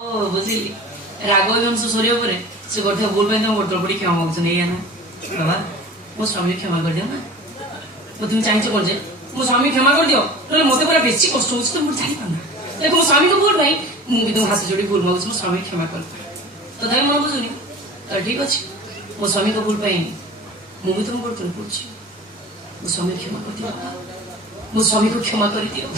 बुझिली राग एवं सुसरिया परे से करते भूल पाई तुम गोटे पड़ी क्षमा मागुन या ना बाबा मो स्वामी क्षमा कर दियो ना तो तुम चाहिए कौन जे मो स्वामी क्षमा कर दियो ना मत पूरा बेसी कष्ट हो तो मुझे जाना देखो मो स्वामी को भूल पाई मुझे तुम हाथ जोड़ी भूल मागुन मो स्वामी क्षमा कर तो तथा मन बुझुनी तो ठीक अच्छे मो स्वामी को भूल पाई मुझे तुम गोटे पूछी मो स्वामी क्षमा कर दियो मो स्वामी को क्षमा कर दियो।